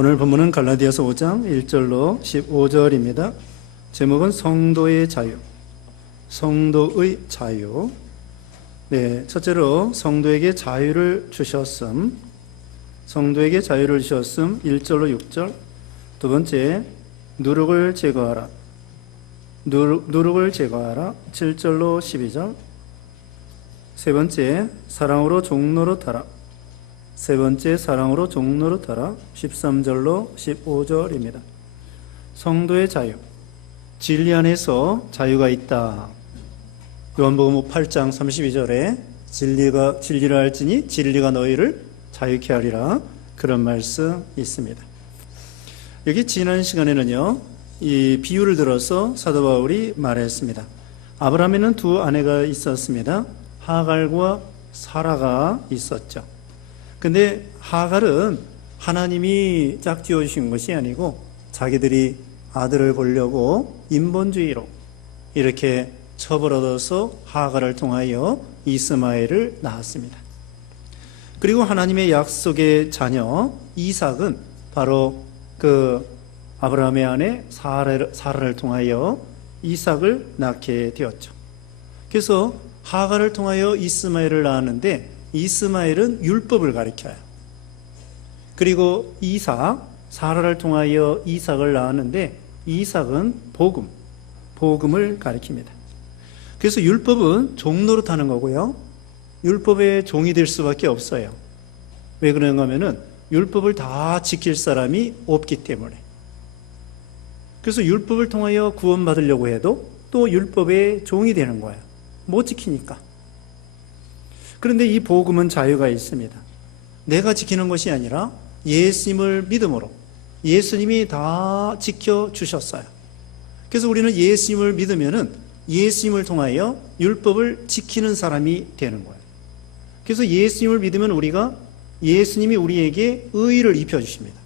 오늘 본문은 갈라디아서 5장 1절로 15절입니다. 제목은 성도의 자유. 성도의 자유. 네, 첫째로 성도에게 자유를 주셨음. 성도에게 자유를 주셨음 1절로 6절. 두 번째, 누룩을 제거하라. 누룩을 제거하라 7절로 12절. 세 번째, 사랑으로 종노릇하라. 세 번째, 사랑으로 종노릇하라 13절로 15절입니다. 성도의 자유. 진리 안에서 자유가 있다. 요한복음 8장 32절에 진리를 알지니 진리가 너희를 자유케 하리라, 그런 말씀 있습니다. 여기 지난 시간에는요, 이 비유를 들어서 사도 바울이 말했습니다. 아브라함에는 두 아내가 있었습니다. 하갈과 사라가 있었죠. 근데 하갈은 하나님이 짝지어 주신 것이 아니고 자기들이 아들을 보려고 인본주의로 이렇게 첩을 얻어서 하갈을 통하여 이스마엘을 낳았습니다. 그리고 하나님의 약속의 자녀 이삭은 바로 그 아브라함의 아내 사라를 통하여 이삭을 낳게 되었죠. 그래서 하갈을 통하여 이스마엘을 낳았는데 이스마엘은 율법을 가리켜요. 그리고 사라를 통하여 이삭을 낳았는데 이삭은 복음을 가리킵니다. 그래서 율법은 종노릇하는 거고요, 율법의 종이 될 수밖에 없어요. 왜 그런가 하면은 율법을 다 지킬 사람이 없기 때문에. 그래서 율법을 통하여 구원받으려고 해도 또 율법의 종이 되는 거예요. 못 지키니까. 그런데 이 복음은 자유가 있습니다. 내가 지키는 것이 아니라 예수님을 믿음으로 예수님이 다 지켜주셨어요. 그래서 우리는 예수님을 믿으면은 예수님을 통하여 율법을 지키는 사람이 되는 거예요. 그래서 예수님을 믿으면 예수님이 우리에게 의의를 입혀주십니다.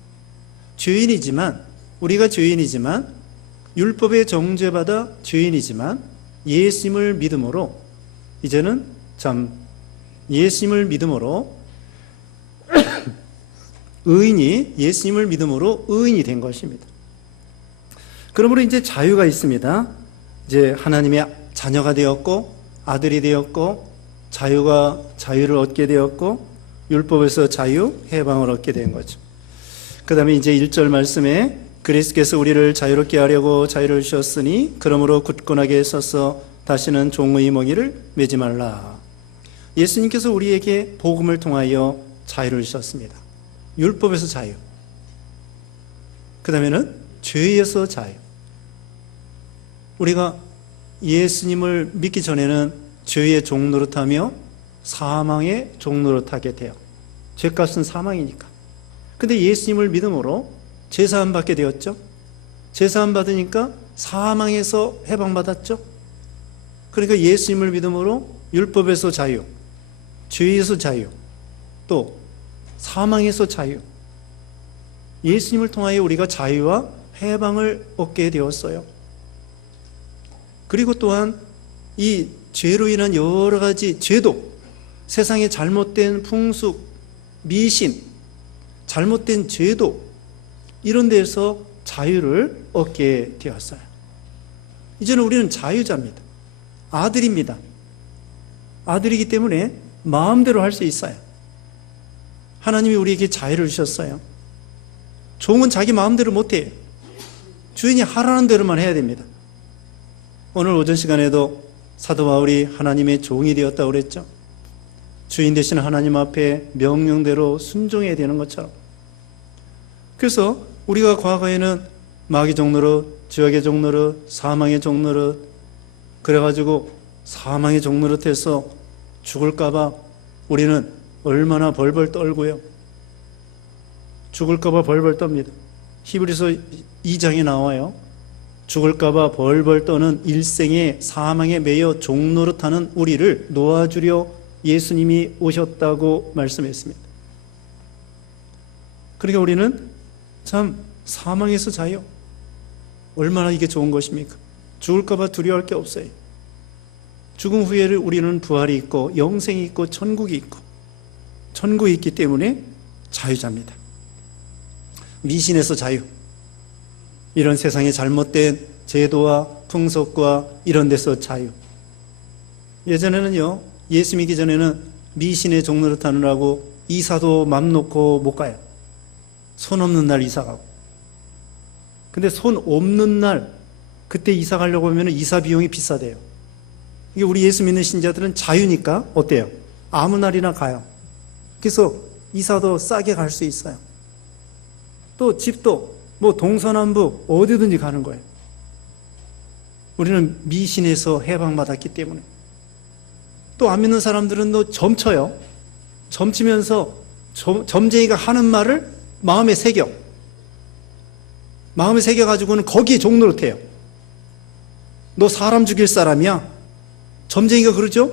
우리가 죄인이지만 율법에 정죄받아 죄인이지만 예수님을 믿음으로 이제는 예수님을 믿음으로 예수님을 믿음으로 의인이 된 것입니다. 그러므로 이제 자유가 있습니다. 이제 하나님의 자녀가 되었고 아들이 되었고 자유를 얻게 되었고 율법에서 해방을 얻게 된 거죠. 그 다음에 이제 1절 말씀에 그리스도께서 우리를 자유롭게 하려고 자유를 주셨으니 그러므로 굳건하게 서서 다시는 종의 멍에를 매지 말라. 예수님께서 우리에게 복음을 통하여 자유를 주셨습니다. 율법에서 자유. 그 다음에는 죄에서 자유. 우리가 예수님을 믿기 전에는 죄의 종노릇하며 사망의 종노릇하게 돼요. 죄값은 사망이니까. 근데 예수님을 믿음으로 제사함 받게 되었죠. 제사함 받으니까 사망에서 해방받았죠. 그러니까 예수님을 믿음으로 율법에서 자유, 죄에서 자유, 또 사망에서 자유. 예수님을 통하여 우리가 자유와 해방을 얻게 되었어요. 그리고 또한 이 죄로 인한 여러 가지 죄도, 세상의 잘못된 풍습, 미신, 잘못된 죄도, 이런 데서 자유를 얻게 되었어요. 이제는 우리는 자유자입니다. 아들입니다. 아들이기 때문에 마음대로 할 수 있어요. 하나님이 우리에게 자유를 주셨어요. 종은 자기 마음대로 못해요. 주인이 하라는 대로만 해야 됩니다. 오늘 오전 시간에도 사도 바울이 하나님의 종이 되었다고 그랬죠. 주인 되신 하나님 앞에 명령대로 순종해야 되는 것처럼. 그래서 우리가 과거에는 마귀 종노릇, 죄악의 종노릇, 사망의 종노릇, 그래가지고 사망의 종노릇해서 죽을까봐 우리는 얼마나 벌벌 떨고요. 죽을까봐 벌벌 떱니다. 히브리서 2장에 나와요. 죽을까봐 벌벌 떠는 일생의 사망에 매여 종노릇하는 우리를 놓아주려 예수님이 오셨다고 말씀했습니다. 그러니까 우리는 참 사망에서 자유, 얼마나 이게 좋은 것입니까? 죽을까봐 두려워할 게 없어요. 죽음 후에 우리는 부활이 있고 영생이 있고 천국이 있고, 천국이 있기 때문에 자유자입니다. 미신에서 자유. 이런 세상의 잘못된 제도와 풍속과 이런 데서 자유. 예전에는요, 예수 믿기 전에는 미신의 종노릇 하느라고 이사도 맘 놓고 못 가요. 손 없는 날 이사 가고. 근데 손 없는 날 그때 이사 가려고 하면 이사 비용이 비싸대요. 이게 우리 예수 믿는 신자들은 자유니까 어때요? 아무 날이나 가요. 그래서 이사도 싸게 갈 수 있어요. 또 집도 뭐 동서남북 어디든지 가는 거예요. 우리는 미신에서 해방받았기 때문에. 또 안 믿는 사람들은 또 점쳐요. 점치면서 점쟁이가 하는 말을 마음에 새겨. 마음에 새겨가지고는 거기에 종노릇해요. 너 사람 죽일 사람이야? 점쟁이가 그러죠?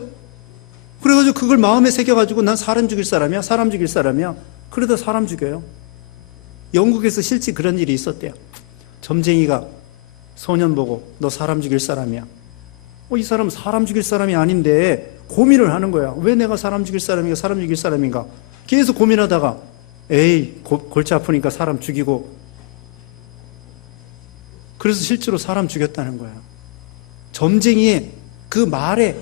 그래가지고 그걸 마음에 새겨가지고 난 사람 죽일 사람이야? 사람 죽일 사람이야? 그러다 사람 죽여요. 영국에서 실제 그런 일이 있었대요. 점쟁이가 소년 보고 너 사람 죽일 사람이야? 이 사람 사람 죽일 사람이 아닌데 고민을 하는 거야. 왜 내가 사람 죽일 사람인가 사람 죽일 사람인가 계속 고민하다가 에이 골치 아프니까 사람 죽이고, 그래서 실제로 사람 죽였다는 거야. 점쟁이의 그 말에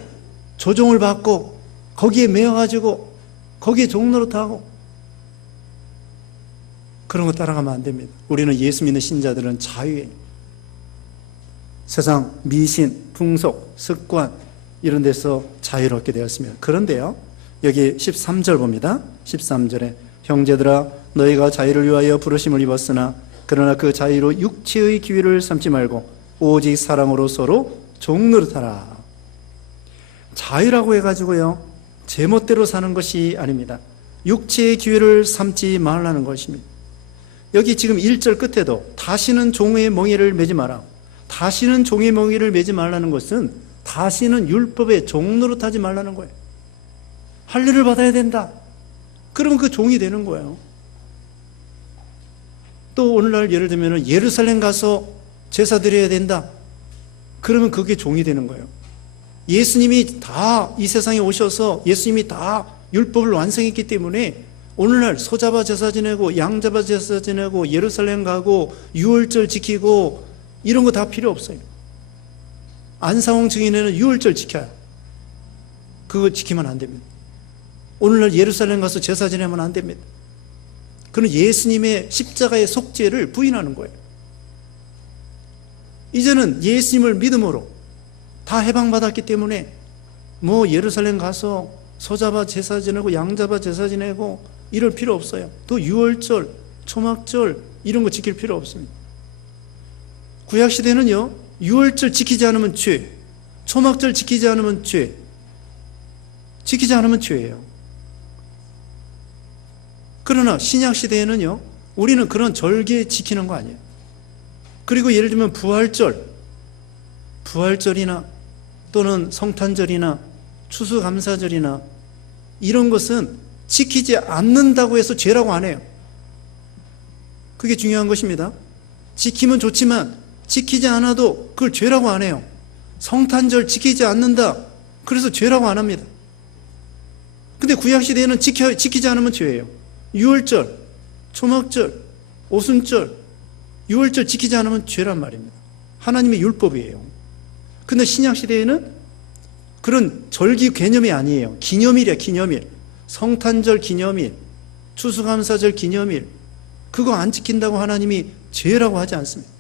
조종을 받고 거기에 매여가지고 거기에 종노릇하고 그런 거 따라가면 안 됩니다. 우리는 예수 믿는 신자들은 자유예요. 세상 미신, 풍속, 습관 이런 데서 자유롭게 되었습니다. 그런데요, 여기 13절 봅니다. 13절에 형제들아 너희가 자유를 위하여 부르심을 입었으나 그러나 그 자유로 육체의 기회를 삼지 말고 오직 사랑으로 서로 종노릇하라. 자유라고 해가지고요 제멋대로 사는 것이 아닙니다. 육체의 기회를 삼지 말라는 것입니다. 여기 지금 1절 끝에도 다시는 종의 멍에를 매지 마라. 다시는 종의 멍에를 매지 말라는 것은 다시는 율법에 종노릇하지 말라는 거예요. 할례를 받아야 된다. 그러면 그 종이 되는 거예요. 또 오늘날 예를 들면 예루살렘 가서 제사 드려야 된다. 그러면 그게 종이 되는 거예요. 예수님이 다 이 세상에 오셔서 예수님이 다 율법을 완성했기 때문에 오늘날 소 잡아 제사 지내고 양 잡아 제사 지내고 예루살렘 가고 유월절 지키고 이런 거 다 필요 없어요. 안상홍 증인회는 유월절 지켜요. 그거 지키면 안 됩니다. 오늘날 예루살렘 가서 제사 지내면 안 됩니다. 그는 예수님의 십자가의 속죄를 부인하는 거예요. 이제는 예수님을 믿음으로 다 해방받았기 때문에 뭐 예루살렘 가서 소 잡아 제사 지내고 양 잡아 제사 지내고 이럴 필요 없어요. 또 유월절, 초막절 이런 거 지킬 필요 없습니다. 구약시대는요 유월절 지키지 않으면 죄, 초막절 지키지 않으면 죄, 지키지 않으면 죄예요. 그러나 신약시대에는요 우리는 그런 절개 지키는 거 아니에요. 그리고 예를 들면 부활절이나 또는 성탄절이나 추수감사절이나 이런 것은 지키지 않는다고 해서 죄라고 안 해요. 그게 중요한 것입니다. 지키면 좋지만 지키지 않아도 그걸 죄라고 안 해요. 성탄절 지키지 않는다. 그래서 죄라고 안 합니다. 근데 구약시대에는 지키지 않으면 죄예요. 유월절, 초막절, 오순절, 유월절 지키지 않으면 죄란 말입니다. 하나님의 율법이에요. 근데 신약시대에는 그런 절기 개념이 아니에요. 기념일이야, 기념일. 성탄절 기념일, 추수감사절 기념일, 그거 안 지킨다고 하나님이 죄라고 하지 않습니다.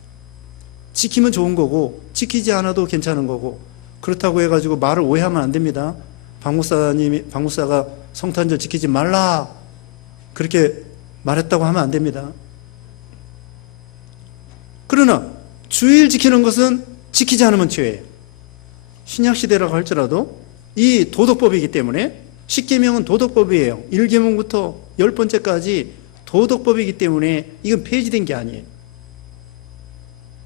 지키면 좋은 거고 지키지 않아도 괜찮은 거고, 그렇다고 해가지고 말을 오해하면 안 됩니다. 박목사가 성탄절 지키지 말라 그렇게 말했다고 하면 안 됩니다. 그러나 주일 지키는 것은 지키지 않으면 죄예요. 신약시대라고 할지라도 이 도덕법이기 때문에, 십계명은 도덕법이에요. 1계명부터 10번째까지 도덕법이기 때문에 이건 폐지된 게 아니에요.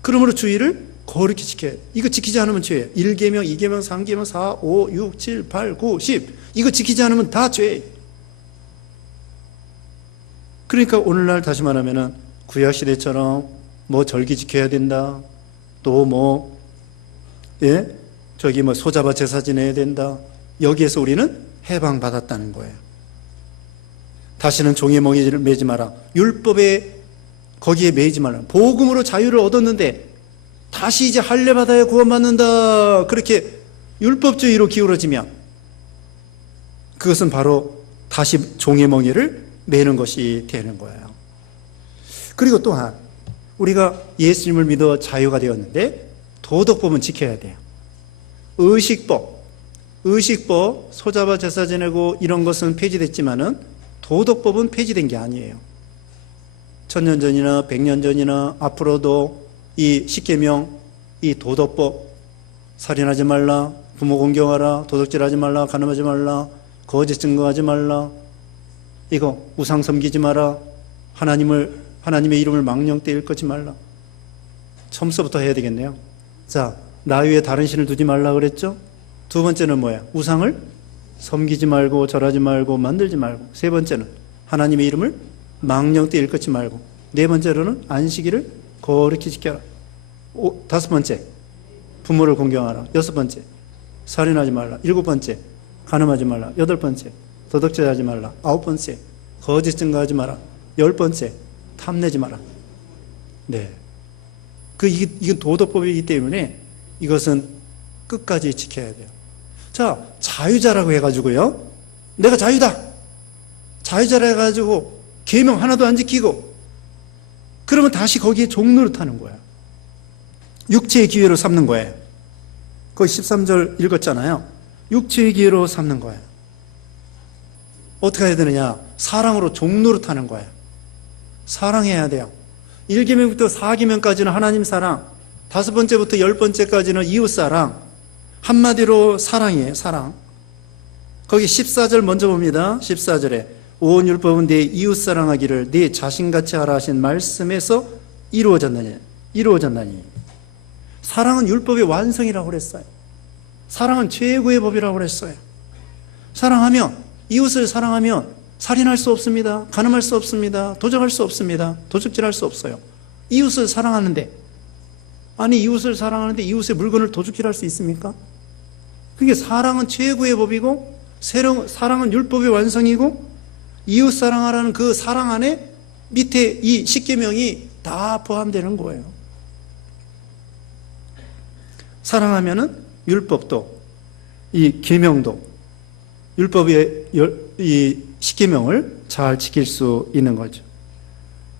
그러므로 주일을 거룩히 지켜야 돼요. 이거 지키지 않으면 죄예요. 1계명, 2계명, 3계명, 4, 5, 6, 7, 8, 9, 10 이거 지키지 않으면 다 죄예요. 그러니까 오늘날 다시 말하면 구약시대처럼 뭐 절기 지켜야 된다, 또 뭐 소 잡아 제사 지내야 된다, 여기에서 우리는 해방받았다는 거예요. 다시는 종의 멍에를 매지 마라. 율법에 거기에 매이지 말라. 복음으로 자유를 얻었는데 다시 이제 할례받아야 구원받는다, 그렇게 율법주의로 기울어지면 그것은 바로 다시 종의 멍에를 매는 것이 되는 거예요. 그리고 또한 우리가 예수님을 믿어 자유가 되었는데 도덕법은 지켜야 돼요. 의식법, 소잡아 제사 지내고 이런 것은 폐지됐지만은 도덕법은 폐지된 게 아니에요. 1000년 전이나 100년 전이나 앞으로도 이 십계명, 이 도덕법, 살인하지 말라, 부모 공경하라, 도둑질하지 말라, 간음하지 말라, 거짓 증거하지 말라, 이거 우상 섬기지 마라, 하나님의 이름을 망령되 일컫지 말라. 처음서부터 해야 되겠네요. 자, 나 위에 다른 신을 두지 말라 그랬죠? 두 번째는 뭐야? 우상을 섬기지 말고 절하지 말고 만들지 말고. 세 번째는 하나님의 이름을 망령되 일컫지 말고. 네 번째로는 안식일을 거룩히 지켜라. 다섯 번째, 부모를 공경하라. 여섯 번째, 살인하지 말라. 일곱 번째, 간음하지 말라. 여덟 번째, 도둑질하지 말라. 아홉 번째, 거짓 증거하지 마라. 열 번째, 탐내지 마라. 네. 이건 도덕법이기 때문에 이것은 끝까지 지켜야 돼요. 자, 자유자라고 해가지고요. 내가 자유다. 자유자라 해가지고 계명 하나도 안 지키고 그러면 다시 거기에 종노릇하는 거야. 육체의 기회로 삼는 거예요. 거기 13절 읽었잖아요. 육체의 기회로 삼는 거예요. 어떻게 해야 되느냐? 사랑으로 종노릇하는 거예요. 사랑해야 돼요. 1계명부터 4계명까지는 하나님 사랑, 다섯 번째부터 10번째까지는 이웃 사랑, 한마디로 사랑이에요. 사랑. 거기 14절 먼저 봅니다. 14절에 온 율법은 내 이웃 사랑하기를 내 자신같이 하라 하신 말씀에서 이루어졌나니. 사랑은 율법의 완성이라고 그랬어요. 사랑은 최고의 법이라고 그랬어요. 사랑하면, 이웃을 사랑하면 살인할 수 없습니다. 간음할 수 없습니다. 도적할 수 없습니다. 도둑질할 수 없어요. 이웃을 사랑하는데, 이웃을 사랑하는데 이웃의 물건을 도둑질할 수 있습니까? 그게 사랑은 최고의 법이고, 사랑은 율법의 완성이고, 이웃 사랑하라는 그 사랑 안에 밑에 이 십계명이 다 포함되는 거예요. 사랑하면은 율법도, 이 계명도, 율법의 이 십계명을 잘 지킬 수 있는 거죠.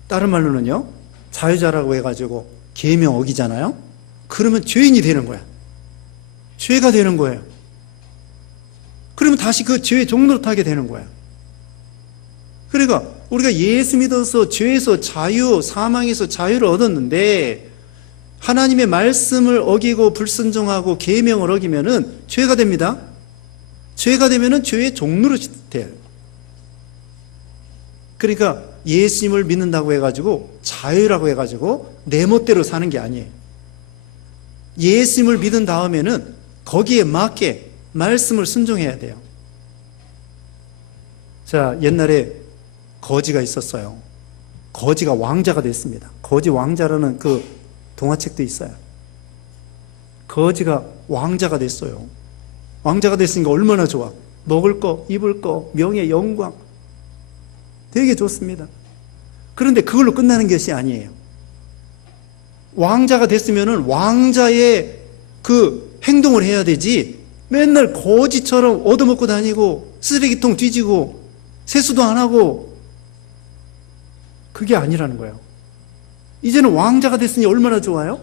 다른 말로는요, 자유자라고 해가지고 계명 어기잖아요. 그러면 죄인이 되는 거야. 죄가 되는 거예요. 그러면 다시 그 죄의 종노릇하게 되는 거야. 그러니까 우리가 예수 믿어서 죄에서 자유, 사망에서 자유를 얻었는데 하나님의 말씀을 어기고 불순종하고 계명을 어기면은 죄가 됩니다. 죄가 되면은 죄의 종노릇이 돼요. 그러니까 예수님을 믿는다고 해가지고 자유라고 해가지고 내 멋대로 사는 게 아니에요. 예수님을 믿은 다음에는 거기에 맞게 말씀을 순종해야 돼요. 자, 옛날에 거지가 있었어요. 거지가 왕자가 됐습니다. 거지 왕자라는 그 동화책도 있어요. 거지가 왕자가 됐어요. 왕자가 됐으니까 얼마나 좋아. 먹을 거, 입을 거, 명예, 영광 되게 좋습니다. 그런데 그걸로 끝나는 것이 아니에요. 왕자가 됐으면은 왕자의 그 행동을 해야 되지, 맨날 거지처럼 얻어먹고 다니고 쓰레기통 뒤지고 세수도 안 하고, 그게 아니라는 거예요. 이제는 왕자가 됐으니 얼마나 좋아요?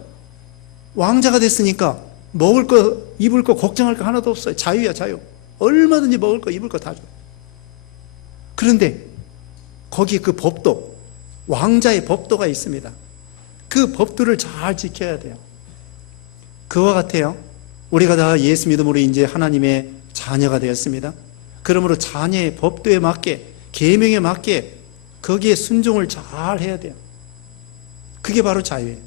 왕자가 됐으니까 먹을 거, 입을 거, 걱정할 거 하나도 없어요. 자유야, 자유. 얼마든지 먹을 거, 입을 거 다 줘요. 그런데 거기 그 법도, 왕자의 법도가 있습니다. 그 법도를 잘 지켜야 돼요. 그와 같아요. 우리가 다 예수 믿음으로 이제 하나님의 자녀가 되었습니다. 그러므로 자녀의 법도에 맞게, 계명에 맞게 거기에 순종을 잘 해야 돼요. 그게 바로 자유예요.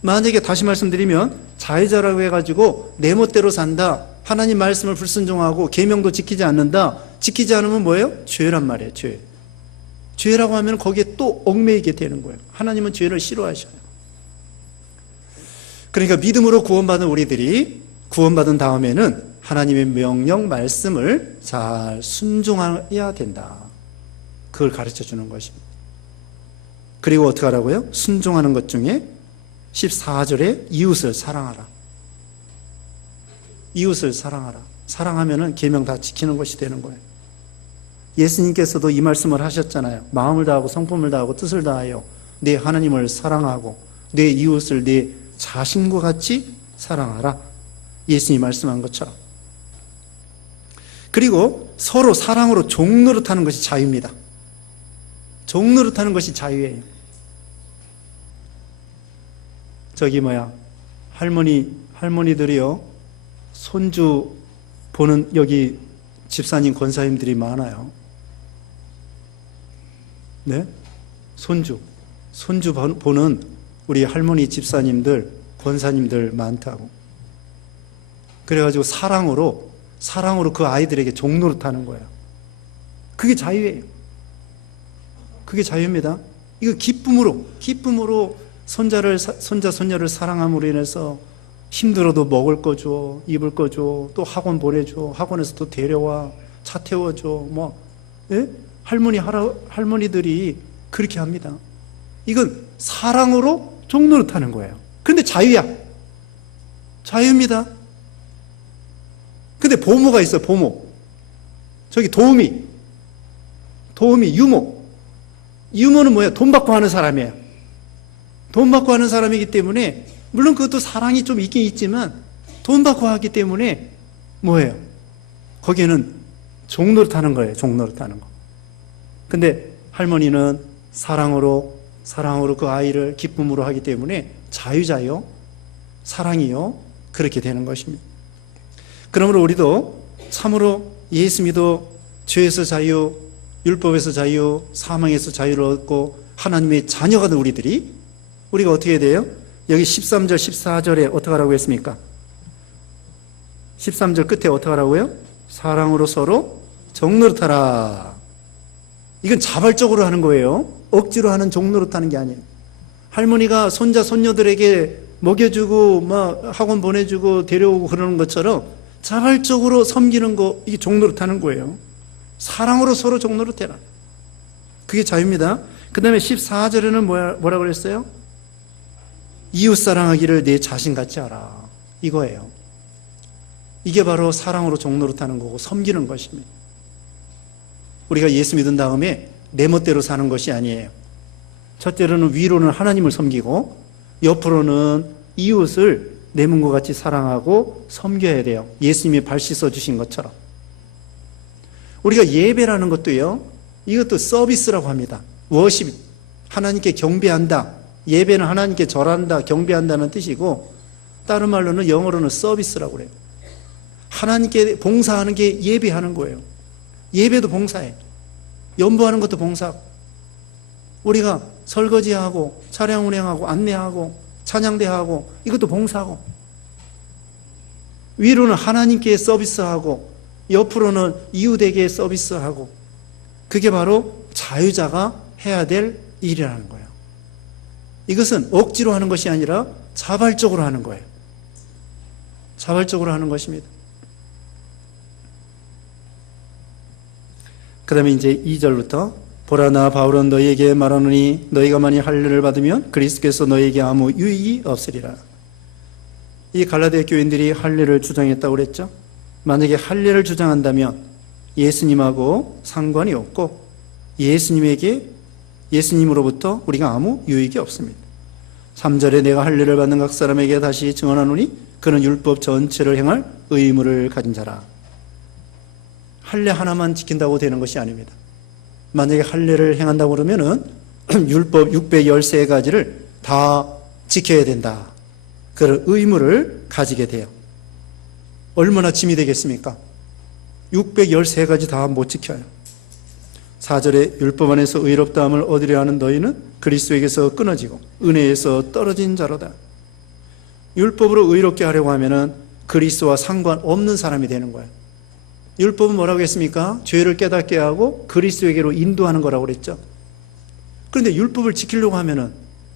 만약에 다시 말씀드리면 자유자라고 해가지고 내 멋대로 산다, 하나님 말씀을 불순종하고 계명도 지키지 않는다, 지키지 않으면 뭐예요? 죄란 말이에요. 죄. 죄라고 하면 거기에 또 얽매이게 되는 거예요. 하나님은 죄를 싫어하셔요. 그러니까 믿음으로 구원받은 우리들이 구원받은 다음에는 하나님의 명령 말씀을 잘 순종해야 된다. 그걸 가르쳐 주는 것입니다. 그리고 어떻게 하라고요? 순종하는 것 중에 14절에 이웃을 사랑하라. 이웃을 사랑하라. 사랑하면은 계명 다 지키는 것이 되는 거예요. 예수님께서도 이 말씀을 하셨잖아요. 마음을 다하고 성품을 다하고 뜻을 다하여 내 하나님을 사랑하고 내 이웃을 내 자신과 같이 사랑하라. 예수님이 말씀한 것처럼. 그리고 서로 사랑으로 종노릇하는 것이 자유입니다. 종노릇하는 것이 자유예요. 할머니들이요, 손주 보는 여기 집사님 권사님들이 많아요. 네? 손주 보는 우리 할머니 집사님들, 권사님들 많다고. 그래가지고 사랑으로 그 아이들에게 종노릇하는 거예요. 그게 자유예요. 그게 자유입니다. 이거 기쁨으로 손자, 손녀를 사랑함으로 인해서 힘들어도 먹을 거 줘, 입을 거 줘, 또 학원 보내줘, 학원에서 또 데려와, 차 태워줘, 예? 할머니들이 그렇게 합니다. 이건 사랑으로 종노릇하는 거예요. 그런데 자유야. 자유입니다. 근데 보모가 있어요, 보모. 저기 도우미, 유모. 유모는 뭐예요? 돈 받고 하는 사람이에요. 돈 받고 하는 사람이기 때문에, 물론 그것도 사랑이 좀 있긴 있지만, 돈 받고 하기 때문에, 뭐예요? 거기에는 종노릇하는 거예요, 종노릇하는 거. 근데 할머니는 사랑으로 그 아이를 기쁨으로 하기 때문에 자유자요, 사랑이요, 그렇게 되는 것입니다. 그러므로 우리도 참으로 예수 믿어 죄에서 자유, 율법에서 자유, 사망에서 자유를 얻고 하나님의 자녀가 된 우리가 어떻게 해야 돼요? 여기 13절, 14절에 어떻게 하라고 했습니까? 13절 끝에 어떻게 하라고요? 사랑으로 서로 종노릇하라. 이건 자발적으로 하는 거예요. 억지로 하는 종노릇하는 게 아니에요. 할머니가 손자, 손녀들에게 먹여주고 학원 보내주고 데려오고 그러는 것처럼 자발적으로 섬기는 거, 이게 종노릇하는 거예요. 사랑으로 서로 종노릇해라. 그게 자유입니다. 그 다음에 14절에는 뭐라고 그랬어요? 이웃 사랑하기를 내 자신같이 하라. 이거예요. 이게 바로 사랑으로 종노릇하는 거고 섬기는 것입니다. 우리가 예수 믿은 다음에 내 멋대로 사는 것이 아니에요. 첫째로는 위로는 하나님을 섬기고 옆으로는 이웃을 내 몸과 같이 사랑하고 섬겨야 돼요. 예수님이 발 씻어 주신 것처럼. 우리가 예배라는 것도요, 이것도 서비스라고 합니다. 워십, 하나님께 경배한다. 예배는 하나님께 절한다, 경배한다는 뜻이고, 다른 말로는 영어로는 서비스라고 그래요. 하나님께 봉사하는 게 예배하는 거예요. 예배도 봉사해. 연보하는 것도 봉사하고, 우리가 설거지하고 차량 운행하고 안내하고 찬양대하고 이것도 봉사하고, 위로는 하나님께 서비스하고 옆으로는 이웃에게 서비스하고, 그게 바로 자유자가 해야 될 일이라는 거예요. 이것은 억지로 하는 것이 아니라 자발적으로 하는 거예요. 자발적으로 하는 것입니다. 그 다음에 이제 2절부터 보라, 나 바울은 너희에게 말하노니 너희가 만일 할례를 받으면 그리스도께서 너희에게 아무 유익이 없으리라. 이 갈라디아 교인들이 할례를 주장했다고 그랬죠. 만약에 할례를 주장한다면 예수님하고 상관이 없고 예수님으로부터 우리가 아무 유익이 없습니다. 3절에 내가 할례를 받는 각 사람에게 다시 증언하노니 그는 율법 전체를 행할 의무를 가진 자라. 할례 하나만 지킨다고 되는 것이 아닙니다. 만약에 할례를 행한다고 그러면은 율법 613가지를 다 지켜야 된다. 그런 의무를 가지게 돼요. 얼마나 짐이 되겠습니까? 613가지 다 못 지켜요. 4절에 율법 안에서 의롭다함을 얻으려 하는 너희는 그리스도에게서 끊어지고 은혜에서 떨어진 자로다. 율법으로 의롭게 하려고 하면은 그리스도와 상관없는 사람이 되는 거예요. 율법은 뭐라고 했습니까? 죄를 깨닫게 하고 그리스도에게로 인도하는 거라고 그랬죠. 그런데 율법을 지키려고 하면은,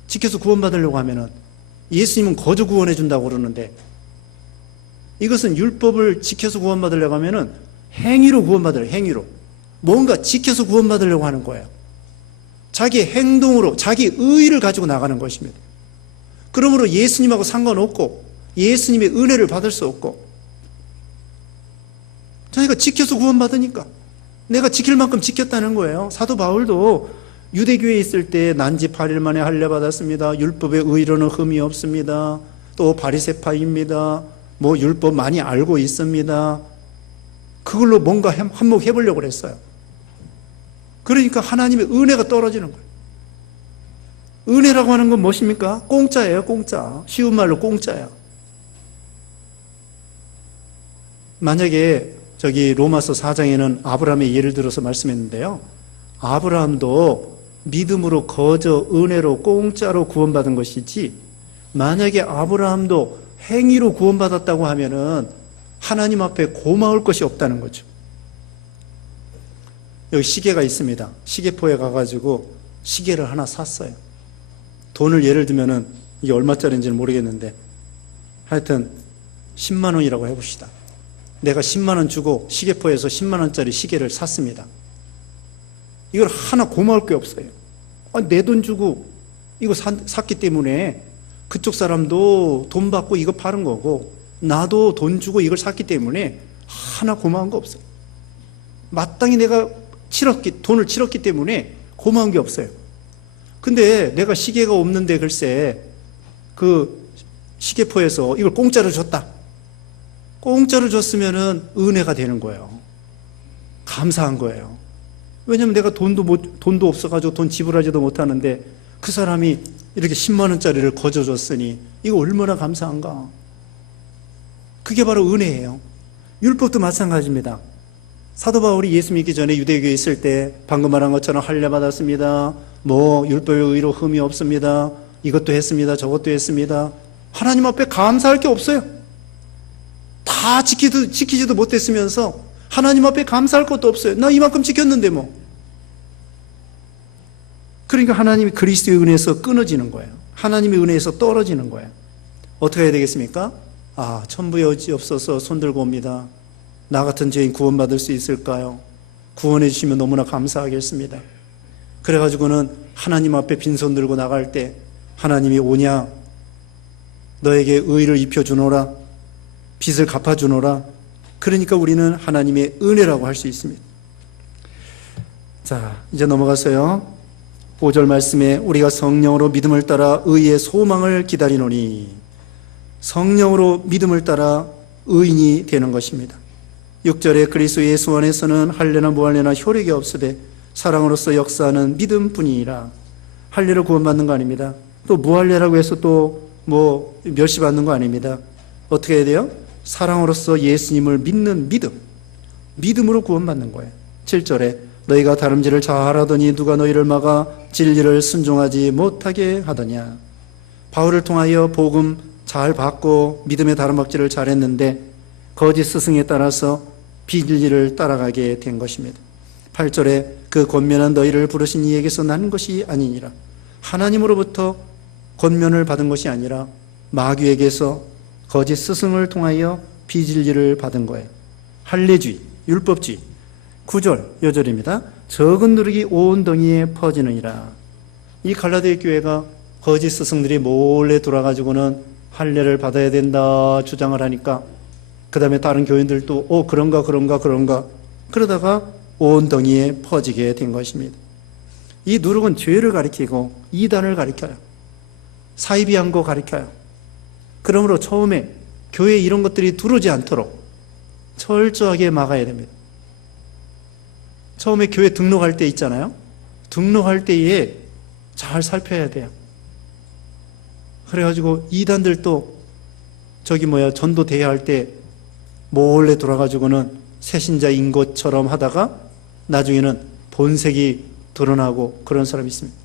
지켜서 구원받으려고 하면은 예수님은 거저 구원해 준다고 그러는데, 이것은 율법을 지켜서 구원받으려고 하면은 행위로 구원받으려고, 행위로 뭔가 지켜서 구원받으려고 하는 거예요. 자기 행동으로 자기 의의를 가지고 나가는 것입니다. 그러므로 예수님하고 상관없고 예수님의 은혜를 받을 수 없고, 자기가 지켜서 구원받으니까 내가 지킬 만큼 지켰다는 거예요. 사도 바울도 유대교회에 있을 때 난지 8일 만에 할례 받았습니다. 율법의 의로는 흠이 없습니다. 또 바리새파입니다. 뭐 율법 많이 알고 있습니다. 그걸로 뭔가 한몫 해보려고 그랬어요. 그러니까 하나님의 은혜가 떨어지는 거예요. 은혜라고 하는 건 무엇입니까? 공짜예요, 공짜. 쉬운 말로 공짜예요. 만약에 저기 로마서 4장에는 아브라함의 예를 들어서 말씀했는데요, 아브라함도 믿음으로 거저 은혜로 공짜로 구원받은 것이지, 만약에 아브라함도 행위로 구원받았다고 하면은 하나님 앞에 고마울 것이 없다는 거죠. 여기 시계가 있습니다. 시계포에 가가지고 시계를 하나 샀어요. 돈을 예를 들면은 이게 얼마짜리인지는 모르겠는데 하여튼 10만 원이라고 해봅시다. 내가 10만 원 주고 시계포에서 10만 원짜리 시계를 샀습니다. 이걸 하나 고마울 게 없어요. 내 돈 주고 이거 샀기 때문에 그쪽 사람도 돈 받고 이거 파는 거고, 나도 돈 주고 이걸 샀기 때문에 하나 고마운 거 없어요. 마땅히 내가 돈을 치렀기 때문에 고마운 게 없어요. 근데 내가 시계가 없는데 글쎄 그 시계포에서 이걸 공짜로 줬다. 공짜로 줬으면은 은혜가 되는 거예요. 감사한 거예요. 왜냐면 내가 돈도 없어가지고 돈 지불하지도 못하는데 그 사람이 이렇게 10만 원짜리를 거저 줬으니 이거 얼마나 감사한가. 그게 바로 은혜예요. 율법도 마찬가지입니다. 사도 바울이 예수 믿기 전에 유대교에 있을 때 방금 말한 것처럼 할례 받았습니다. 뭐 율법의 의로 흠이 없습니다. 이것도 했습니다. 저것도 했습니다. 하나님 앞에 감사할 게 없어요. 다 지키지도 못했으면서 하나님 앞에 감사할 것도 없어요. 나 이만큼 지켰는데 뭐. 그러니까 하나님이 그리스도의 은혜에서 끊어지는 거예요. 하나님의 은혜에서 떨어지는 거예요. 어떻게 해야 되겠습니까? 천부의 어찌없어서 손들고 옵니다. 나 같은 죄인 구원받을 수 있을까요? 구원해 주시면 너무나 감사하겠습니다. 그래가지고는 하나님 앞에 빈손 들고 나갈 때 하나님이 오냐, 너에게 의의를 입혀주노라, 빚을 갚아주노라. 그러니까 우리는 하나님의 은혜라고 할 수 있습니다. 자, 이제 넘어가서요, 5절 말씀에 우리가 성령으로 믿음을 따라 의의 소망을 기다리노니, 성령으로 믿음을 따라 의인이 되는 것입니다. 6절에 그리스도 예수 안에서는 할례나 무할례나 효력이 없으되 사랑으로서 역사하는 믿음뿐이니라. 할례로 구원받는 거 아닙니다. 또 무할례라고 해서 또 뭐 멸시받는 거 아닙니다. 어떻게 해야 돼요? 사랑으로서 예수님을 믿는 믿음으로 구원받는 거예요. 7절에 너희가 다름질을 잘하더니 누가 너희를 막아 진리를 순종하지 못하게 하더냐. 바울을 통하여 복음 잘 받고 믿음의 다름박질을 잘했는데 거짓 스승에 따라서 비진리를 따라가게 된 것입니다. 8절에 그 권면은 너희를 부르신 이에게서 난 것이 아니니라. 하나님으로부터 권면을 받은 것이 아니라 마귀에게서 거짓 스승을 통하여 비진리를 받은 거예요. 할례주의, 율법주의. 9절, 여절입니다. 적은 누룩이 온 덩이에 퍼지느니라. 이 갈라디아 교회가 거짓 스승들이 몰래 돌아가지고는 할례를 받아야 된다 주장을 하니까 그 다음에 다른 교인들도 그런가 그러다가 온 덩이에 퍼지게 된 것입니다. 이 누룩은 죄를 가리키고 이단을 가리켜요. 사이비한 거 가리켜요. 그러므로 처음에 교회에 이런 것들이 들어오지 않도록 철저하게 막아야 됩니다. 처음에 교회 등록할 때 있잖아요. 등록할 때에 잘 살펴야 돼요. 그래가지고 이단들도 전도 대회할 때 몰래 돌아가지고는 새신자인 것처럼 하다가 나중에는 본색이 드러나고 그런 사람이 있습니다.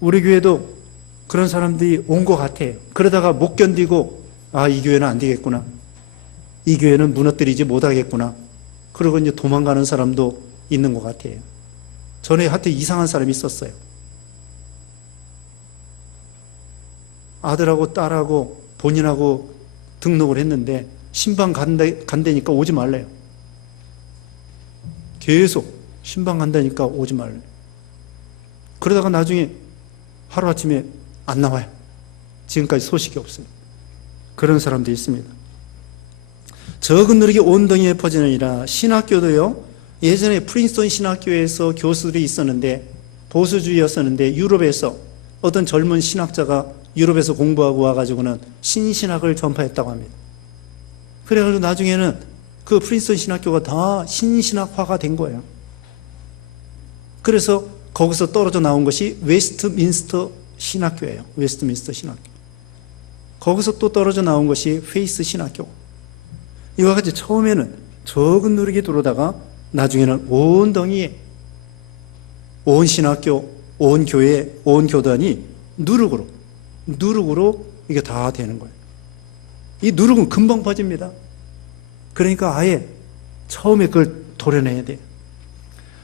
우리 교회도 그런 사람들이 온 것 같아요. 그러다가 못 견디고 이 교회는 안 되겠구나. 이 교회는 무너뜨리지 못하겠구나. 그러고 이제 도망가는 사람도 있는 것 같아요. 전에 하여튼 이상한 사람이 있었어요. 아들하고 딸하고 본인하고 등록을 했는데 신방 간다니까 오지 말래요. 계속 신방 간다니까 오지 말래요. 그러다가 나중에 하루아침에 안 나와요. 지금까지 소식이 없어요. 그런 사람도 있습니다. 적은 누룩이 온 덩이에 퍼지느니라. 신학교도요, 예전에 프린스턴 신학교에서 교수들이 있었는데, 보수주의였었는데, 유럽에서 어떤 젊은 신학자가 유럽에서 공부하고 와가지고는 신신학을 전파했다고 합니다. 그래가지고 나중에는 그 프린스턴 신학교가 다 신신학화가 된 거예요. 그래서 거기서 떨어져 나온 것이 웨스트민스터 신학교예요. 웨스트민스터 신학교. 거기서 또 떨어져 나온 것이 페이스 신학교. 이와 같이 처음에는 적은 누룩이 들어오다가 나중에는 온 덩이에, 온 신학교, 온 교회, 온 교단이 누룩으로 이게 다 되는 거예요. 이 누룩은 금방 퍼집니다. 그러니까 아예 처음에 그걸 도려내야 돼요.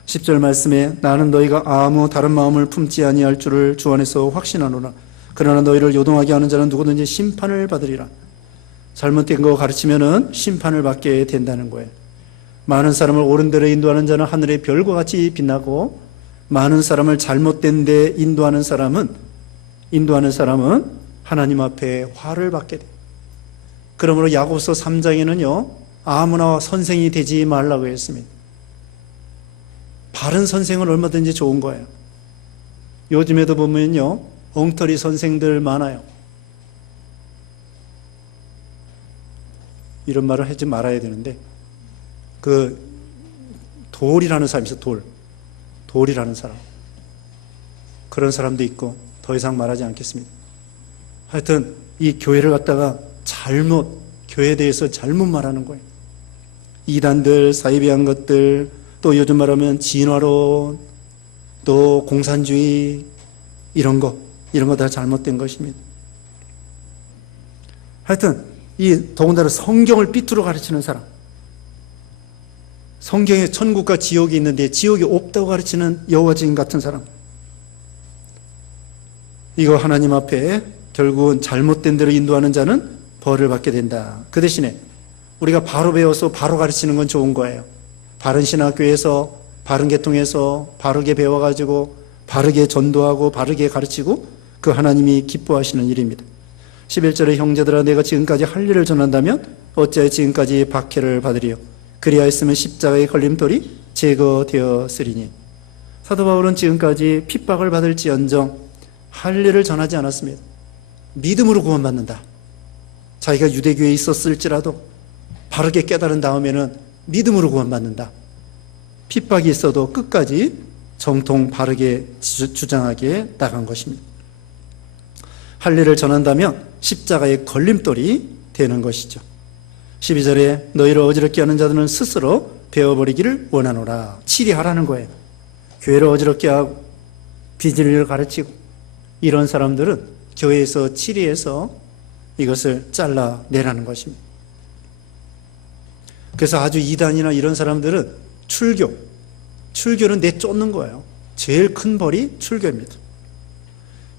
10절 말씀에 나는 너희가 아무 다른 마음을 품지 아니할 줄을 주 안에서 확신하노라. 그러나 너희를 요동하게 하는 자는 누구든지 심판을 받으리라. 잘못된 거 가르치면은 심판을 받게 된다는 거예요. 많은 사람을 옳은 대로 인도하는 자는 하늘의 별과 같이 빛나고, 많은 사람을 잘못된 데 인도하는 사람은 하나님 앞에 화를 받게 돼요. 그러므로 야고보서 3장에는요, 아무나 선생이 되지 말라고 했습니다. 바른 선생은 얼마든지 좋은 거예요. 요즘에도 보면요, 엉터리 선생들 많아요. 이런 말을 하지 말아야 되는데, 돌이라는 사람이 있어요. 돌이라는 사람. 그런 사람도 있고, 더 이상 말하지 않겠습니다. 하여튼 이 교회를 갖다가 교회에 대해서 잘못 말하는 거예요. 이단들, 사이비한 것들, 또 요즘 말하면 진화론, 또 공산주의, 이런 거 다 잘못된 것입니다. 하여튼 더군다나 성경을 삐뚤어 가르치는 사람, 성경에 천국과 지옥이 있는데 지옥이 없다고 가르치는 여호와 증인 같은 사람, 이거 하나님 앞에 결국은 잘못된 대로 인도하는 자는 벌을 받게 된다. 그 대신에 우리가 바로 배워서 바로 가르치는 건 좋은 거예요. 바른 신학교에서, 바른 계통에서 바르게 배워가지고 바르게 전도하고 바르게 가르치고, 그 하나님이 기뻐하시는 일입니다. 11절에 형제들아 내가 지금까지 할 일을 전한다면 어찌하여 지금까지 박해를 받으리요. 그리하였으면 십자가의 걸림돌이 제거되었으리니. 사도 바울은 지금까지 핍박을 받을지언정 할 일을 전하지 않았습니다. 믿음으로 구원받는다. 자기가 유대교에 있었을지라도 바르게 깨달은 다음에는 믿음으로 구원받는다. 핍박이 있어도 끝까지 정통 바르게 주장하게 나간 것입니다. 할 일을 전한다면 십자가의 걸림돌이 되는 것이죠. 12절에 너희를 어지럽게 하는 자들은 스스로 베어버리기를 원하노라. 치리하라는 거예요. 교회를 어지럽게 하고 비진리를 가르치고 이런 사람들은 교회에서 치리해서 이것을 잘라내라는 것입니다. 그래서 아주 이단이나 이런 사람들은 출교는 내쫓는 거예요. 제일 큰 벌이 출교입니다.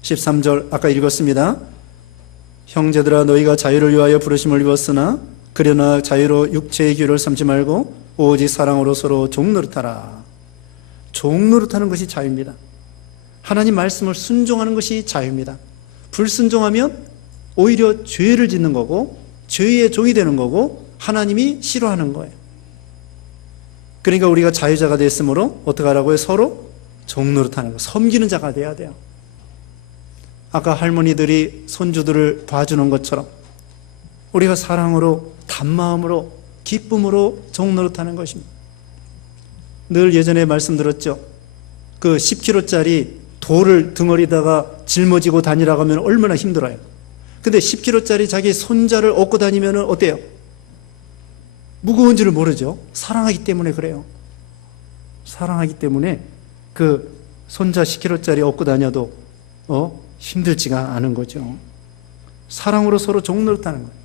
13절 아까 읽었습니다. 형제들아 너희가 자유를 위하여 부르심을 입었으나 그러나 자유로 육체의 규를 삼지 말고 오직 사랑으로 서로 종노릇하라. 종노릇하는 것이 자유입니다. 하나님 말씀을 순종하는 것이 자유입니다. 불순종하면 오히려 죄를 짓는 거고 죄의 종이 되는 거고 하나님이 싫어하는 거예요. 그러니까 우리가 자유자가 됐으므로 어떻게 하라고요? 서로 종노릇하는 거, 섬기는 자가 돼야 돼요. 아까 할머니들이 손주들을 봐주는 것처럼 우리가 사랑으로, 단마음으로, 기쁨으로 종노릇하는 것입니다. 늘 예전에 말씀드렸죠. 그 10kg짜리 돌을 덩어리다가 짊어지고 다니라고 하면 얼마나 힘들어요. 근데 10kg짜리 자기 손자를 업고 다니면 어때요? 무거운 줄을 모르죠. 사랑하기 때문에 그래요. 사랑하기 때문에 그 손자 10kg짜리 업고 다녀도 힘들지가 않은 거죠. 사랑으로 서로 종노릇하는 거예요.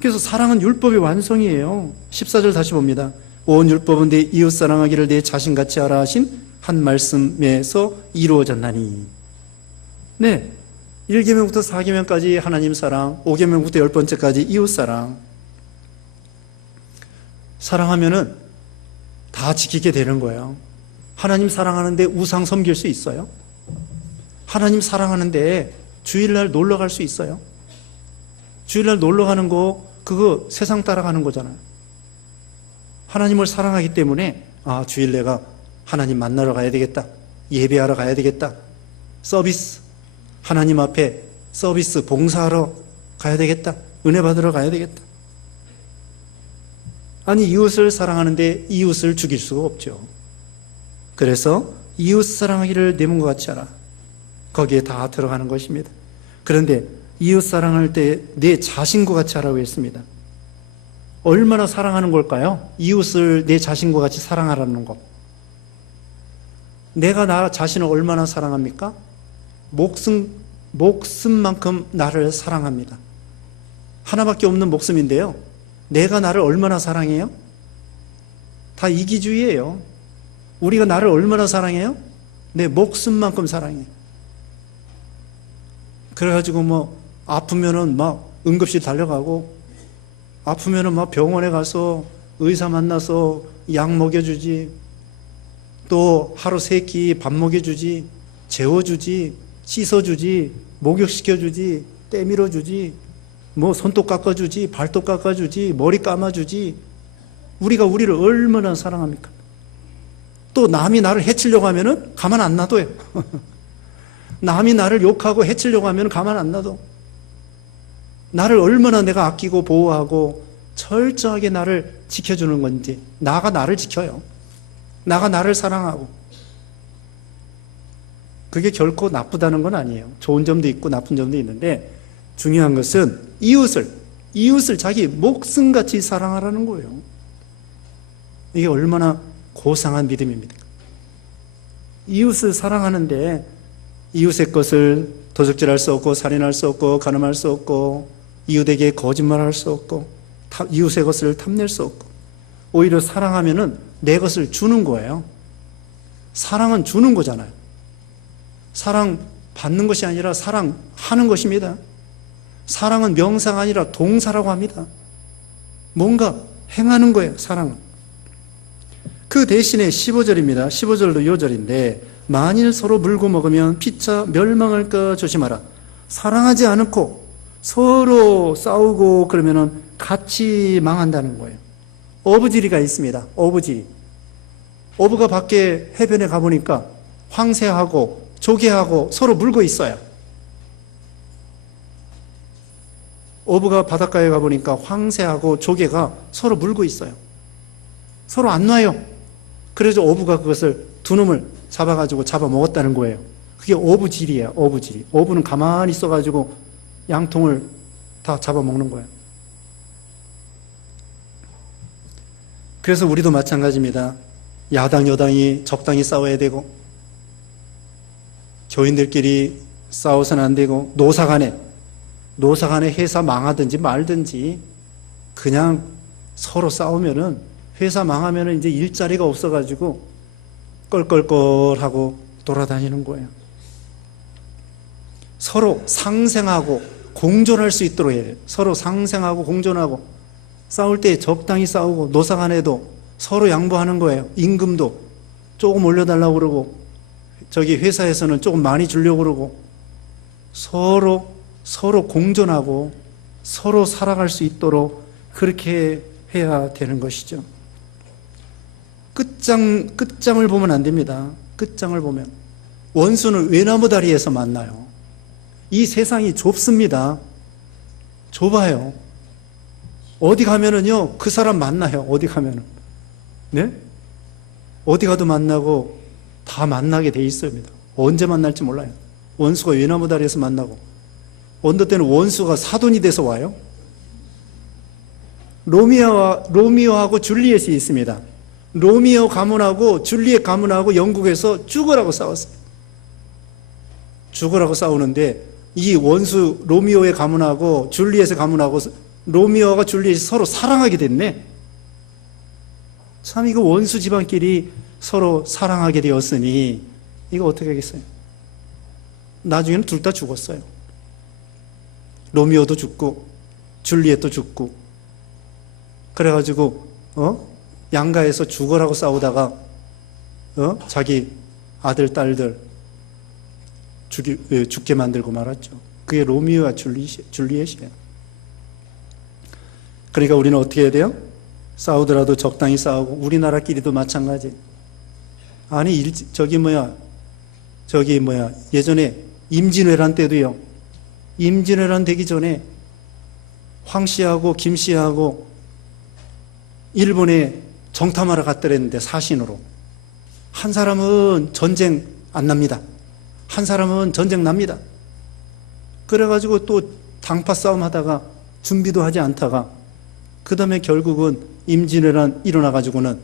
그래서 사랑은 율법의 완성이에요. 14절 다시 봅니다. 온 율법은 내 이웃 사랑하기를 내 자신같이 하라 하신 한 말씀에서 이루어졌나니. 네, 1계명부터 4계명까지 하나님 사랑, 5계명부터 10번째까지 이웃 사랑. 사랑하면은 다 지키게 되는 거예요. 하나님 사랑하는데 우상 섬길 수 있어요? 하나님 사랑하는데 주일날 놀러 갈 수 있어요? 주일날 놀러 가는 거 그거 세상 따라가는 거잖아요. 하나님을 사랑하기 때문에 주일 내가 하나님 만나러 가야 되겠다. 예배하러 가야 되겠다. 서비스, 하나님 앞에 서비스 봉사하러 가야 되겠다. 은혜 받으러 가야 되겠다. 아니, 이웃을 사랑하는데 이웃을 죽일 수가 없죠. 그래서 이웃 사랑하기를 내 몸과 같이 하라. 거기에 다 들어가는 것입니다. 그런데 이웃 사랑할 때 내 자신과 같이 하라고 했습니다. 얼마나 사랑하는 걸까요? 이웃을 내 자신과 같이 사랑하라는 것. 내가 나 자신을 얼마나 사랑합니까? 목숨만큼 나를 사랑합니다. 하나밖에 없는 목숨인데요. 내가 나를 얼마나 사랑해요? 다 이기주의예요. 우리가 나를 얼마나 사랑해요? 내 목숨만큼 사랑해요. 그래가지고 아프면은 막 응급실 달려가고, 아프면은 막 병원에 가서 의사 만나서 약 먹여주지, 또 하루 3끼 밥 먹여주지, 재워주지, 씻어주지, 목욕시켜주지, 때밀어주지, 손톱 깎아주지, 발톱 깎아주지, 머리 감아주지. 우리가 우리를 얼마나 사랑합니까? 또 남이 나를 해치려고 하면은 가만 안 놔둬요. 남이 나를 욕하고 해치려고 하면 가만 안 놔둬. 나를 얼마나 내가 아끼고 보호하고 철저하게 나를 지켜주는 건지. 나가 나를 지켜요. 나가 나를 사랑하고. 그게 결코 나쁘다는 건 아니에요. 좋은 점도 있고 나쁜 점도 있는데, 중요한 것은 이웃을 자기 목숨같이 사랑하라는 거예요. 이게 얼마나 고상한 믿음입니까? 이웃을 사랑하는데 이웃의 것을 도적질할 수 없고, 살인할 수 없고, 간음할 수 없고, 이웃에게 거짓말할 수 없고, 이웃의 것을 탐낼 수 없고, 오히려 사랑하면은 내 것을 주는 거예요. 사랑은 주는 거잖아요. 사랑 받는 것이 아니라 사랑하는 것입니다. 사랑은 명사가 아니라 동사라고 합니다. 뭔가 행하는 거예요, 사랑은. 그 대신에 15절입니다. 15절도 2절인데, 만일 서로 물고 먹으면 피차 멸망할까 조심하라. 사랑하지 않고 서로 싸우고 그러면은 같이 망한다는 거예요. 어부지리가 있습니다. 어부가 밖에 해변에 가보니까 황새하고 조개하고 서로 물고 있어요. 어부가 바닷가에 가보니까 황새하고 조개가 서로 물고 있어요. 서로 안 놔요. 그래서 어부가 그것을 두 놈을 잡아가지고 잡아먹었다는 거예요. 그게 어부질이에요. 어부질이. 어부는 가만히 있어가지고 양통을 다 잡아먹는 거예요. 그래서 우리도 마찬가지입니다. 야당 여당이 적당히 싸워야 되고, 교인들끼리 싸워서는 안 되고, 노사간에 회사 망하든지 말든지 그냥 서로 싸우면은, 회사 망하면은 이제 일자리가 없어가지고 껄껄껄하고 돌아다니는 거예요. 서로 상생하고 공존할 수 있도록 해야 돼요. 서로 상생하고 공존하고, 싸울 때 적당히 싸우고, 노사간에도 서로 양보하는 거예요. 임금도 조금 올려달라고 그러고, 저기 회사에서는 조금 많이 주려고 그러고, 서로 공존하고 서로 살아갈 수 있도록 그렇게 해야 되는 것이죠. 끝장을 보면 안 됩니다. 끝장을 보면 원수는 외나무 다리에서 만나요. 이 세상이 좁습니다. 좁아요. 어디 가면은요, 그 사람 만나요. 어디 가면은. 네? 어디 가도 만나고 다 만나게 돼 있습니다. 언제 만날지 몰라요. 원수가 외나무 다리에서 만나고, 어느 때는 원수가 사돈이 돼서 와요. 로미오하고 줄리엣이 있습니다. 로미오 가문하고 줄리엣 가문하고 영국에서 죽으라고 싸웠어요. 죽으라고 싸우는데, 이 원수 로미오의 가문하고 줄리엣의 가문하고 로미오가 줄리엣이 서로 사랑하게 됐네. 참, 이거 원수 집안끼리 서로 사랑하게 되었으니 이거 어떻게 하겠어요? 나중에는 둘 다 죽었어요. 로미오도 죽고 줄리엣도 죽고. 그래가지고 양가에서 죽으라고 싸우다가 자기 아들 딸들 죽게 만들고 말았죠. 그게 로미오와 줄리엣이에요. 그러니까 우리는 어떻게 해야 돼요? 싸우더라도 적당히 싸우고, 우리나라끼리도 마찬가지. 아니, 예전에 임진왜란 때도요. 임진왜란 되기 전에 황 씨하고 김 씨하고 일본에 정탐하러 갔더랬는데, 사신으로. 한 사람은 전쟁 안 납니다. 한 사람은 전쟁 납니다. 그래가지고 또 당파 싸움 하다가 준비도 하지 않다가, 그 다음에 결국은 임진왜란 일어나가지고는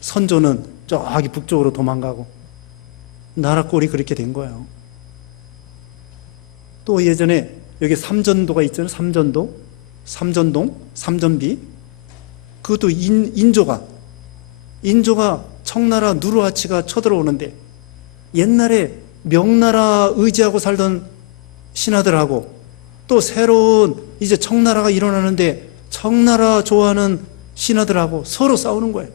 선조는 저기 북쪽으로 도망가고, 나라 꼴이 그렇게 된 거예요. 또 예전에 여기 삼전도가 있잖아요. 삼전동, 삼전비. 그것도 인조가 청나라 누르하치가 쳐들어오는데, 옛날에 명나라 의지하고 살던 신하들하고 또 새로운 이제 청나라가 일어나는데, 청나라 좋아하는 신하들하고 서로 싸우는 거예요.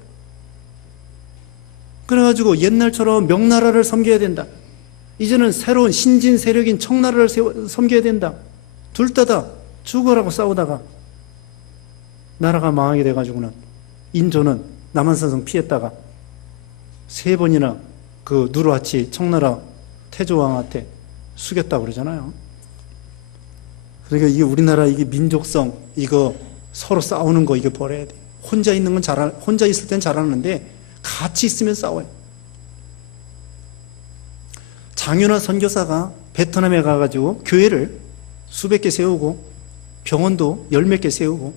그래가지고 옛날처럼 명나라를 섬겨야 된다. 이제는 새로운 신진 세력인 청나라를 섬겨야 된다. 둘 다 죽어라고 싸우다가 나라가 망하게 돼가지고는 인조는 남한산성 피했다가 3번이나 그 누르하치 청나라 태조왕한테 숙였다고 그러잖아요. 그러니까 이게 우리나라 이게 민족성, 이거 서로 싸우는 거 이거 버려야 돼. 혼자 있을 땐 잘하는데 같이 있으면 싸워요. 장윤화 선교사가 베트남에 가가지고 교회를 수백 개 세우고 병원도 10몇 개 세우고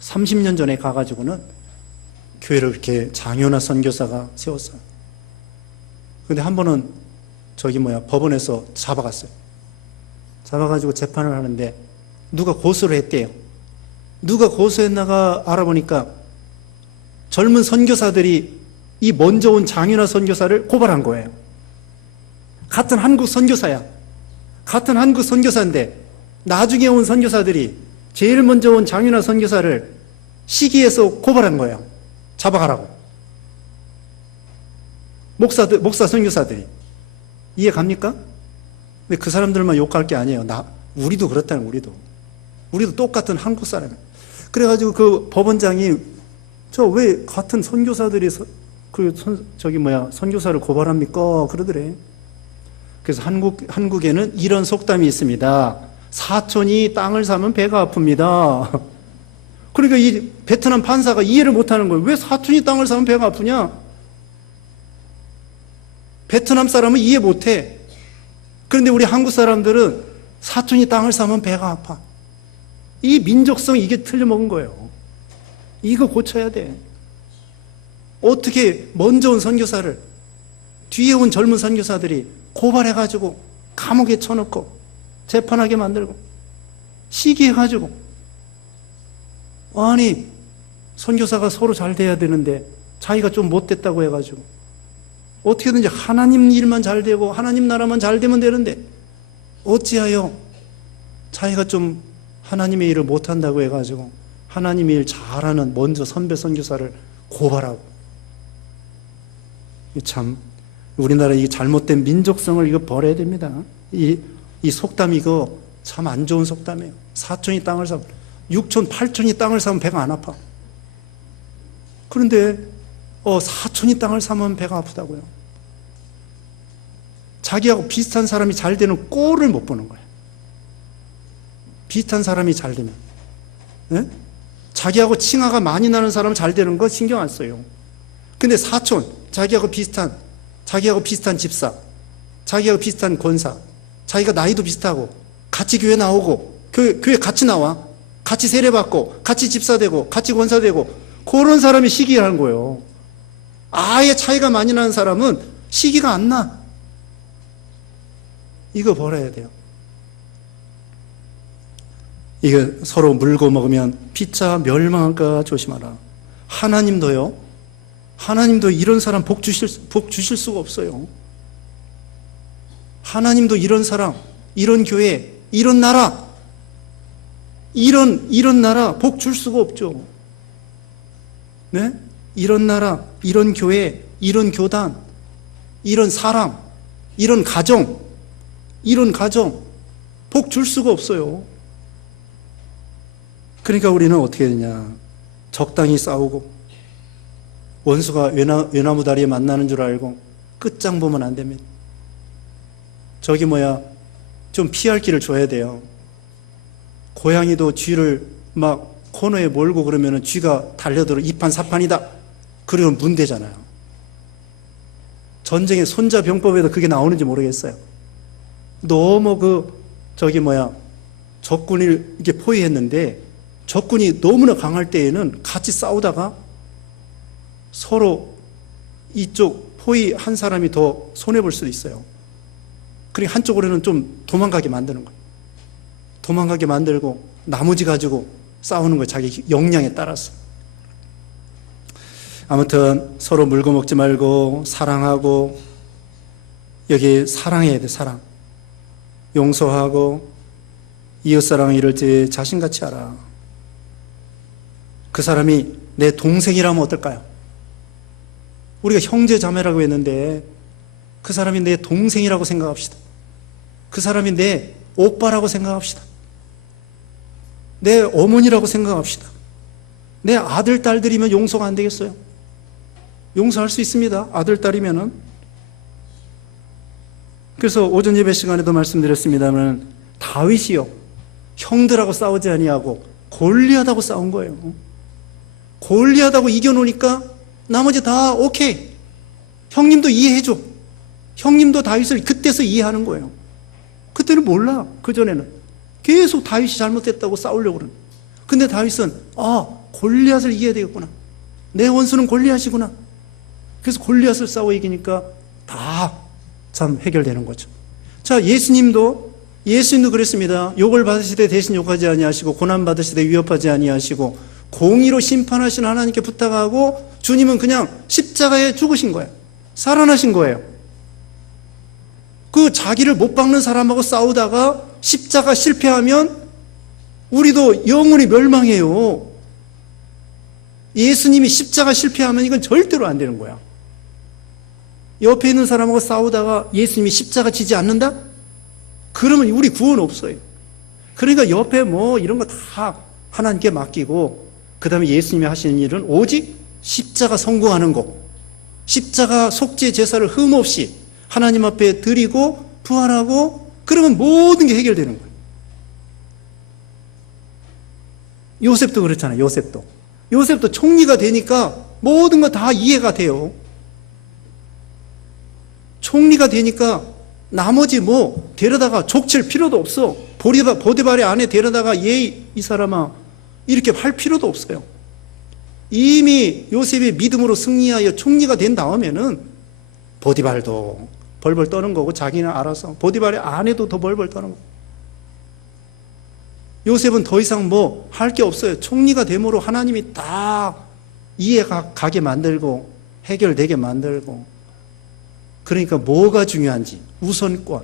30년 전에 가가지고는 교회를 이렇게 장윤화 선교사가 세웠어요. 근데 한 번은 법원에서 잡아갔어요. 잡아가지고 재판을 하는데 누가 고소를 했대요. 누가 고소했나가 알아보니까 젊은 선교사들이 이 먼저 온 장윤화 선교사를 고발한 거예요. 같은 한국 선교사야. 같은 한국 선교사인데 나중에 온 선교사들이 제일 먼저 온 장윤화 선교사를 시기해서 고발한 거예요. 잡아가라고. 목사 선교사들이. 이해 갑니까? 근데 그 사람들만 욕할 게 아니에요. 우리도 그렇다는, 우리도 똑같은 한국 사람이에요. 그래가지고 그 법원장이 저 왜 같은 선교사들이 선교사를 고발합니까? 그러더래. 그래서 한국에는 이런 속담이 있습니다. 사촌이 땅을 사면 배가 아픕니다. 그러니까 이 베트남 판사가 이해를 못하는 거예요. 왜 사촌이 땅을 사면 배가 아프냐? 베트남 사람은 이해 못해. 그런데 우리 한국 사람들은 사촌이 땅을 사면 배가 아파. 이 민족성, 이게 틀려먹은 거예요. 이거 고쳐야 돼. 어떻게 먼저 온 선교사를 뒤에 온 젊은 선교사들이 고발해가지고 감옥에 쳐넣고 재판하게 만들고 시기해가지고, 아니 선교사가 서로 잘 돼야 되는데 자기가 좀 못됐다고 해가지고 어떻게든지 하나님 일만 잘 되고 하나님 나라만 잘 되면 되는데 어찌하여 자기가 좀 하나님의 일을 못한다고 해가지고 하나님의 일 잘하는 먼저 선배 선교사를 고발하고. 참 우리나라 이 잘못된 민족성을 이거 버려야 됩니다. 이 속담 이거 참 안 좋은 속담이에요. 사촌이 땅을 사면, 6촌 8촌이 땅을 사면 배가 안 아파. 그런데 사촌이 땅을 사면 배가 아프다고요. 자기하고 비슷한 사람이 잘 되는 꼴을 못 보는 거예요. 비슷한 사람이 잘 되면, 네? 자기하고 칭하가 많이 나는 사람은 잘 되는 거 신경 안 써요. 근데 사촌, 자기하고 비슷한 집사, 자기하고 비슷한 권사, 자기가 나이도 비슷하고 같이 교회 나오고 교회 같이 나와, 같이 세례받고 같이 집사되고 같이 권사되고, 그런 사람이 시기하는 거예요. 아예 차이가 많이 나는 사람은 시기가 안 나. 이거 버려야 돼요. 이거 서로 물고 먹으면 피차 멸망할까 조심하라. 하나님도 이런 사람 복 주실 수가 없어요. 하나님도 이런 사람, 이런 교회, 이런 나라, 이런 나라 복 줄 수가 없죠. 네? 이런 나라, 이런 교회, 이런 교단, 이런 사람, 이런 가정, 이런 가정 복 줄 수가 없어요. 그러니까 우리는 어떻게 되냐, 적당히 싸우고 원수가 외나무 다리에 만나는 줄 알고 끝장 보면 안 됩니다. 좀 피할 길을 줘야 돼요. 고양이도 쥐를 막 코너에 몰고 그러면 쥐가 달려들어 이판 사판이다 그러면 문대잖아요. 전쟁의 손자병법에도 그게 나오는지 모르겠어요. 너무 적군을 이렇게 포위했는데 적군이 너무나 강할 때에는 같이 싸우다가 서로 이쪽 포위한 사람이 더 손해볼 수도 있어요. 그러니까 한쪽으로는 좀 도망가게 만드는 거예요. 도망가게 만들고 나머지 가지고 싸우는 거예요. 자기 역량에 따라서. 아무튼 서로 물고 먹지 말고 사랑하고, 여기 사랑해야 돼. 사랑. 용서하고 이웃사랑을 이룰 때 자신같이 하라. 그 사람이 내 동생이라면 어떨까요? 우리가 형제 자매라고 했는데 그 사람이 내 동생이라고 생각합시다. 그 사람이 내 오빠라고 생각합시다. 내 어머니라고 생각합시다. 내 아들, 딸들이면 용서가 안 되겠어요? 용서할 수 있습니다. 아들, 딸이면은. 그래서 오전 예배 시간에도 말씀드렸습니다만 다윗이요, 형들하고 싸우지 아니하고 골리앗하고 싸운 거예요. 골리앗하고 이겨놓으니까 나머지 다 오케이. 형님도 이해해줘. 형님도 다윗을 그때서 이해하는 거예요. 그때는 몰라. 그전에는 계속 다윗이 잘못했다고 싸우려고 그러는. 근데 다윗은 골리앗을 이겨야 되겠구나. 내 원수는 골리앗이구나. 그래서 골리앗을 싸워 이기니까 다 참 해결되는 거죠. 자, 예수님도 그랬습니다. 욕을 받으시되 대신 욕하지 아니하시고 고난 받으시되 위협하지 아니하시고 공의로 심판하신 하나님께 부탁하고 주님은 그냥 십자가에 죽으신 거예요. 살아나신 거예요. 그 자기를 못 박는 사람하고 싸우다가 십자가 실패하면 우리도 영원히 멸망해요. 예수님이 십자가 실패하면 이건 절대로 안 되는 거야. 옆에 있는 사람하고 싸우다가 예수님이 십자가 지지 않는다? 그러면 우리 구원 없어요. 그러니까 옆에 이런 거 다 하나님께 맡기고 그 다음에 예수님이 하시는 일은 오직 십자가 성공하는 거, 십자가 속죄 제사를 흠없이 하나님 앞에 드리고 부활하고, 그러면 모든 게 해결되는 거예요. 요셉도 그렇잖아요. 요셉도 총리가 되니까 모든 거 다 이해가 돼요. 총리가 되니까 나머지 데려다가 족칠 필요도 없어. 보디발의 안에 데려다가 이 사람아 이렇게 할 필요도 없어요. 이미 요셉의 믿음으로 승리하여 총리가 된 다음에는 보디발도 벌벌 떠는 거고 자기는 알아서 보디발의 아내도 더 벌벌 떠는 거고, 요셉은 더 이상 할 게 없어요. 총리가 됨으로 하나님이 다 이해가 가게 만들고 해결되게 만들고. 그러니까 뭐가 중요한지 우선권,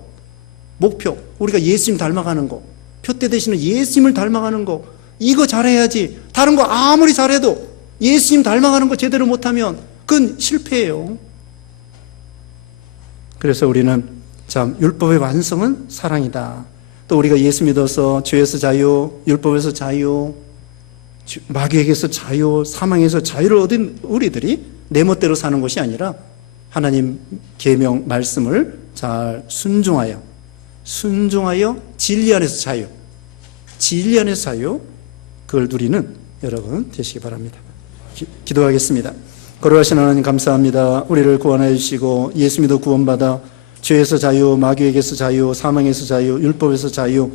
목표, 우리가 예수님 닮아가는 거, 표대 되시는 예수님을 닮아가는 거, 이거 잘해야지. 다른 거 아무리 잘해도 예수님 닮아가는 거 제대로 못하면 그건 실패예요. 그래서 우리는 참 율법의 완성은 사랑이다. 또 우리가 예수 믿어서 죄에서 자유, 율법에서 자유, 마귀에게서 자유, 사망에서 자유를 얻은 우리들이 내 멋대로 사는 것이 아니라 하나님 계명 말씀을 잘 순종하여 진리 안에서 자유, 그걸 누리는 여러분 되시기 바랍니다. 기도하겠습니다. 거룩하신 하나님 감사합니다. 우리를 구원하여 주시고 예수 믿어 구원받아 죄에서 자유, 마귀에게서 자유, 사망에서 자유, 율법에서 자유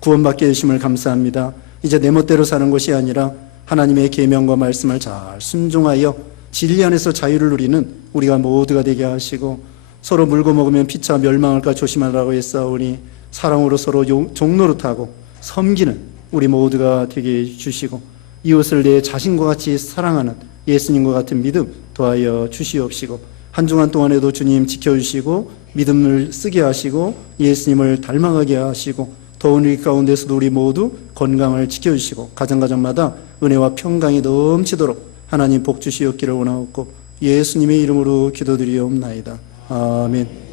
구원받게 해주심을 감사합니다. 이제 내 멋대로 사는 것이 아니라 하나님의 계명과 말씀을 잘 순종하여 진리 안에서 자유를 누리는 우리가 모두가 되게 하시고, 서로 물고 먹으면 피차 멸망할까 조심하라고 했사오니 사랑으로 서로 종노릇하고 섬기는 우리 모두가 되게 해주시고, 이웃을 내 자신과 같이 사랑하는 예수님과 같은 믿음 더하여 주시옵시고, 한 주간 동안에도 주님 지켜주시고 믿음을 쓰게 하시고 예수님을 닮아가게 하시고, 더운 일 가운데서도 우리 모두 건강을 지켜주시고 가정마다 은혜와 평강이 넘치도록 하나님 복 주시옵기를 원하옵고 예수님의 이름으로 기도드리옵나이다. 아멘.